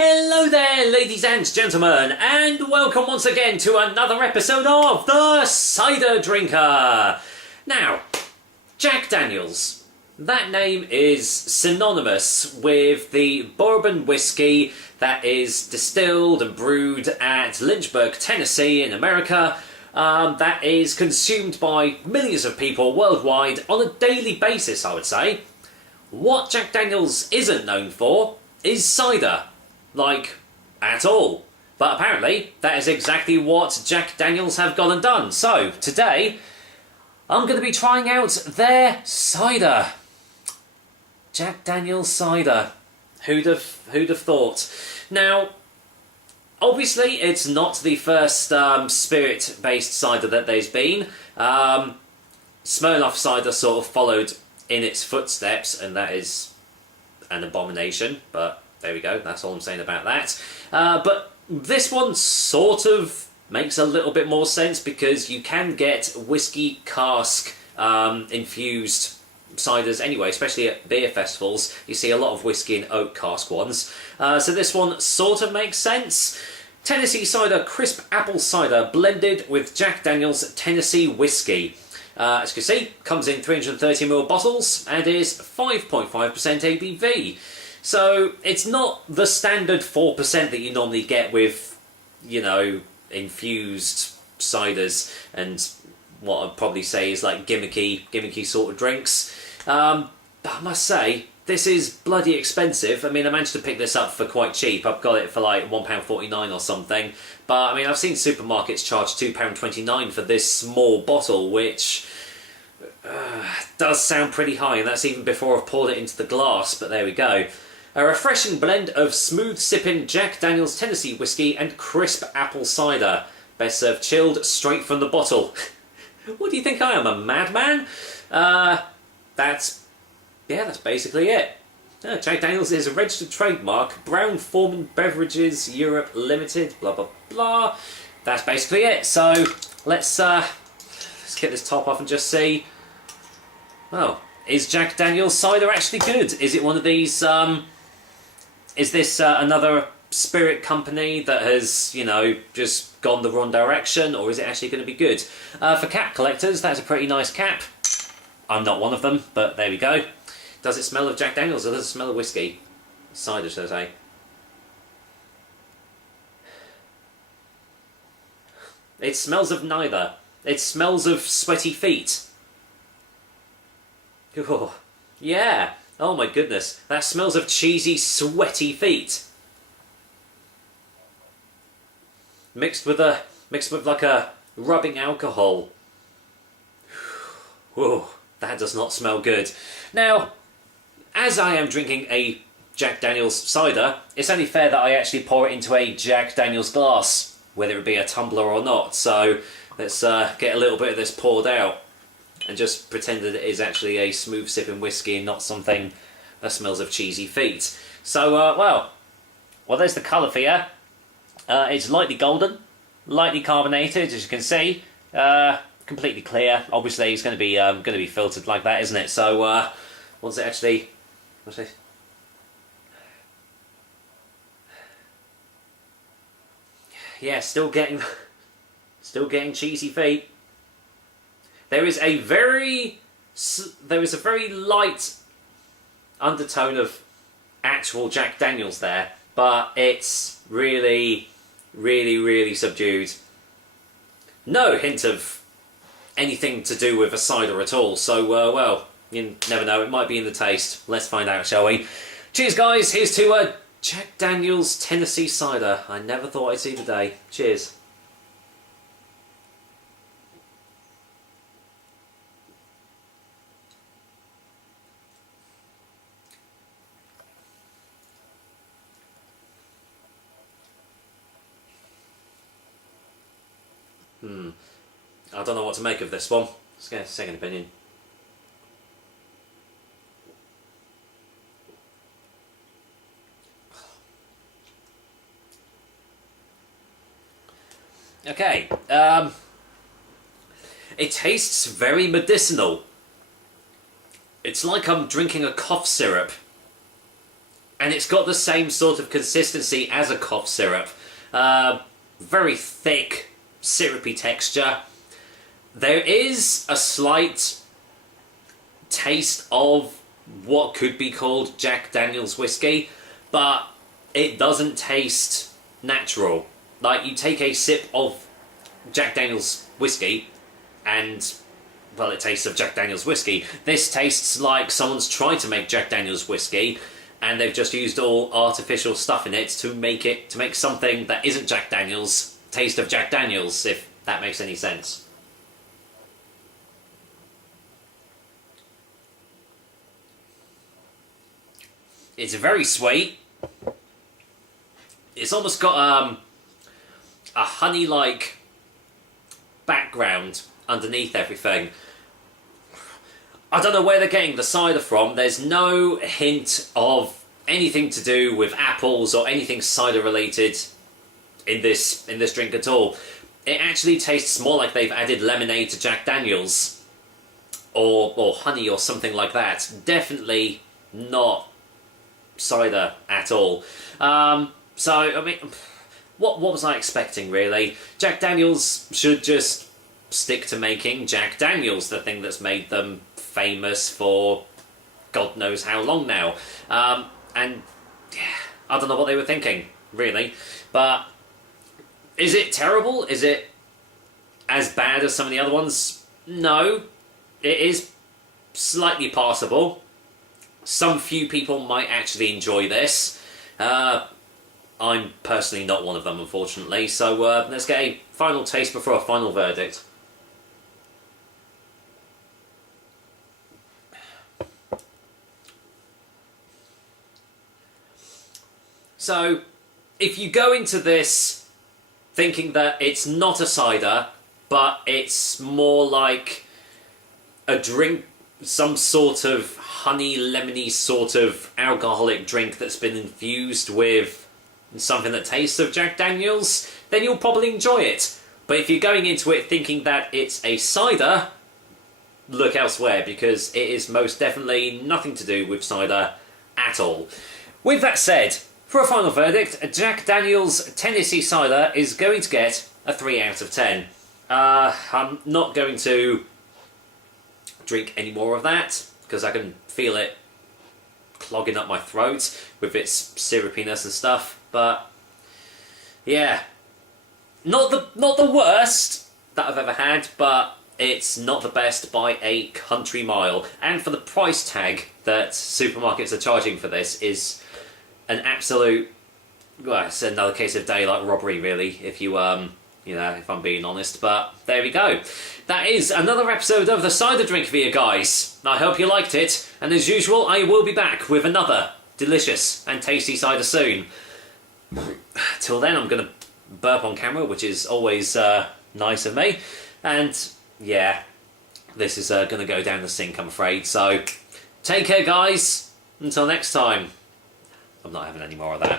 Hello there, ladies and gentlemen, and welcome once again to another episode of The Cider Drinker. Now, Jack Daniels. That name is synonymous with the bourbon whiskey that is distilled and brewed at Lynchburg, Tennessee in America, that is consumed by millions of people worldwide on a daily basis, I would say. What Jack Daniels isn't known for is cider. Like, at all. But apparently, that is exactly what Jack Daniels have gone and done. So, today, I'm going to be trying out their cider. Jack Daniels cider. Who'd have thought? Now, obviously, it's not the first spirit-based cider that there's been. Smirnoff cider sort of followed in its footsteps, and that is an abomination, but there we go, that's all I'm saying about that. But this one sort of makes a little bit more sense because you can get whiskey cask infused ciders anyway, especially at beer festivals. You see a lot of whiskey and oak cask ones. So this one sort of makes sense. Tennessee cider, crisp apple cider blended with Jack Daniels Tennessee whiskey. As you can see, comes in 330ml bottles and is 5.5% ABV. So it's not the standard 4% that you normally get with, you know, infused ciders and what I'd probably say is like gimmicky sort of drinks. But I must say, this is bloody expensive. I mean, I managed to pick this up for quite cheap. I've got it for like £1.49 or something. But I mean, I've seen supermarkets charge £2.29 for this small bottle, which does sound pretty high, and that's even before I've poured it into the glass, but there we go. A refreshing blend of smooth-sipping Jack Daniels Tennessee whiskey and crisp apple cider. Best served chilled, straight from the bottle. What do you think I am, a madman? That's basically it. Jack Daniels is a registered trademark, Brown-Forman Beverages Europe Limited, blah blah blah. That's basically it. So let's get this top off and just see. Well, is Jack Daniels cider actually good? Is it one of these? Is this another spirit company that has, you know, just gone the wrong direction, or is it actually going to be good? For cap collectors, that's a pretty nice cap. I'm not one of them, but there we go. Does it smell of Jack Daniels, or does it smell of whiskey? Cider, should I say. It smells of neither. It smells of sweaty feet. Oh, yeah. Oh my goodness. That smells of cheesy, sweaty feet. Mixed with like a rubbing alcohol. Whoa, that does not smell good. Now, as I am drinking a Jack Daniels cider, it's only fair that I actually pour it into a Jack Daniels glass, whether it be a tumbler or not. So let's get a little bit of this poured out and just pretend that it is actually a smooth sipping whiskey and not something that smells of cheesy feet. So, well, there's the colour for you. It's lightly golden, lightly carbonated, as you can see. Completely clear. Obviously, it's going to be filtered like that, isn't it? So, once it actually, what's it? Yeah, still getting cheesy feet. There is a very light undertone of actual Jack Daniels there, but it's really, really, really subdued. No hint of anything to do with a cider at all, so, well, you never know, it might be in the taste. Let's find out, shall we? Cheers, guys, here's to Jack Daniels Tennessee cider. I never thought I'd see the day. Cheers. I don't know what to make of this one. Let's get a second opinion. Okay, it tastes very medicinal. It's like I'm drinking a cough syrup. and it's got the same sort of consistency as a cough syrup. Very thick, syrupy texture. There is a slight taste of what could be called Jack Daniel's whiskey, but it doesn't taste natural. Like, you take a sip of Jack Daniel's whiskey and, well, it tastes of Jack Daniel's whiskey. This tastes like someone's tried to make Jack Daniel's whiskey and they've just used all artificial stuff in it to make something that isn't Jack Daniel's taste of Jack Daniel's, if that makes any sense. It's very sweet. It's almost got a honey-like background underneath everything. I don't know where they're getting the cider from. There's no hint of anything to do with apples or anything cider related in this drink at all. It actually tastes more like they've added lemonade to Jack Daniel's or honey or something like that. Definitely not cider at all. So, I mean, what was I expecting, really? Jack Daniel's should just stick to making Jack Daniel's, the thing that's made them famous for God knows how long now. And yeah, I don't know what they were thinking, really. But is it terrible? Is it as bad as some of the other ones? No. It is slightly passable. Some few people might actually enjoy this. I'm personally not one of them, unfortunately. So let's get a final taste before a final verdict. So, if you go into this thinking that it's not a cider, but it's more like a drink, some sort of honey, lemony sort of alcoholic drink that's been infused with something that tastes of Jack Daniel's, then you'll probably enjoy it. But if you're going into it thinking that it's a cider, look elsewhere, because it is most definitely nothing to do with cider at all. With that said, for a final verdict, Jack Daniel's Tennessee Cider is going to get a 3 out of 10. I'm not going to drink any more of that, because I can feel it clogging up my throat with its syrupiness and stuff, but yeah, not the worst that I've ever had, but it's not the best by a country mile. And for the price tag that supermarkets are charging for this is an absolute, well, it's another case of daylight robbery, really, if you you know, if I'm being honest. But there we go. That is another episode of the Cider Drink for you guys. I hope you liked it, and as usual, I will be back with another delicious and tasty cider soon. Till then, I'm going to burp on camera, which is always nice of me. And yeah, this is going to go down the sink, I'm afraid. So take care, guys. Until next time. I'm not having any more of that.